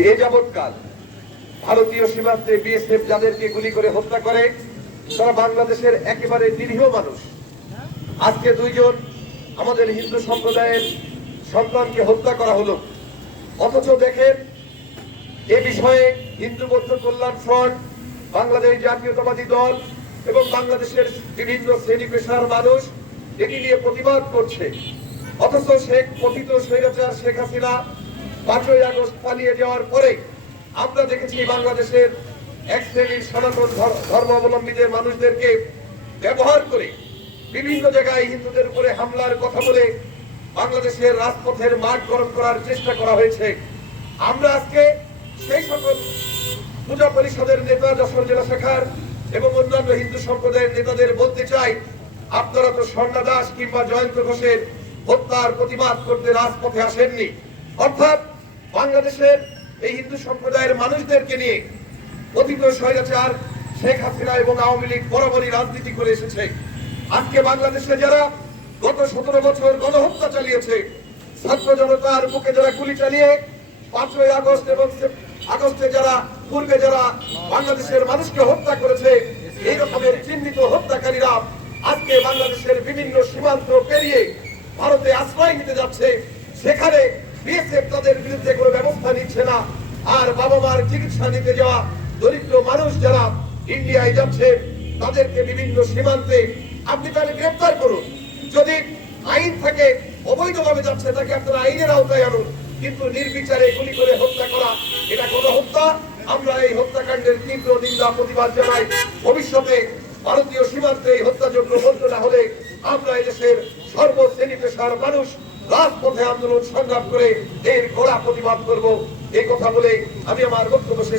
যে এ যাবৎকাল ভারতীয় সীমান্তে বিএসএফ যাদেরকে গুলি করে হত্যা করে তারা বাংলাদেশের একেবারে নিরীহ মানুষ। আজকে দুইজন আমাদের হিন্দু সম্প্রদায়ের সন্তানকে হত্যা করা হলো, অথচ দেখেন এ বিষয়ে হিন্দু বৌদ্ধ কল্যাণ ফ্রন্ট, বাংলাদেশ জাতীয়তাবাদী দল এবং বাংলাদেশের বিভিন্ন শ্রেণী পেশার মানুষ এটি নিয়ে প্রতিবাদ করছে। অথচ কথিত স্বৈরাচার শেখ হাসিনা 5ই আগস্ট পালিয়ে যাওয়ার পরে আমরা দেখেছি বাংলাদেশের এক শ্রেণীর সনাতন ধর্মাবলম্বীদের মানুষদেরকে ব্যবহার করে বিভিন্ন জায়গায় হিন্দুদের উপরে হামলার কথা বলে বাংলাদেশের রাজপথের মাঠ গরম করার চেষ্টা করা হয়েছে। আমরা আজকে সেই সকল পূজা পরিষদের নেতা, যশোর জেলা শাখার এবং অন্যান্য হিন্দু সম্প্রদায়ের নেতাদের বলতে চাই, আপনারা তো স্বর্ণা দাস কিংবা জয়ন্ত ঘোষের হত্যার প্রতিবাদ করতে রাজপথে আসেননি। অর্থাৎ বাংলাদেশের এই হিন্দু সম্প্রদায়ের মানুষদেরকে নিয়ে অতীত স্বৈরাচার শেখ হাসিনা এবং আওয়ামী লীগ বরাবরই রাজনীতি করে এসেছে। আজকে বাংলাদেশে যারা গত 17 বছর গণহত্যা চালিয়েছে, ছাত্র জনতার বুকে যারা গুলি চালিয়ে 5ই আগস্ট এবং আগস্টে যারা পূর্বে যারা বাংলাদেশের মানুষকে হত্যা করেছে, এই রকমের চিহ্নিত হত্যাকারীরা আজকে বাংলাদেশের বিভিন্ন সীমান্ত পেরিয়ে ভারতে আশ্রয় নিতে যাচ্ছে। সেখানে বিএসএফ তাদের বিরুদ্ধে কোনো ব্যবস্থা নিচ্ছে না। আর বাবা মার চিকিৎসা নিতে যাওয়া দরিদ্র মানুষ যারা ইন্ডিয়ায় যাচ্ছে, তাদেরকে বিভিন্ন সীমান্তে আপনি তাহলে গ্রেফতার করুন। যদি আইন থাকে, অবৈধভাবে যাচ্ছে তাকে আপনারা আইনের আওতায় আনুন, কিন্তু নির্বিচারে গুলি করে হত্যা করা এটা গণহত্যা। আমরা এই হত্যাকাণ্ডের তীব্র নিন্দা প্রতিবাদ জানাই। ভবিষ্যতে ভারতীয় সীমান্তে এই হত্যাযোগ্য বন্ধ না হলে আমরা এদেশের সর্বশ্রেণী পেশার মানুষ রাজপথে আন্দোলন সংগ্রাম করে এর কড়া প্রতিবাদ করব। এই কথা বলে আমি আমার বক্তব্য শেষ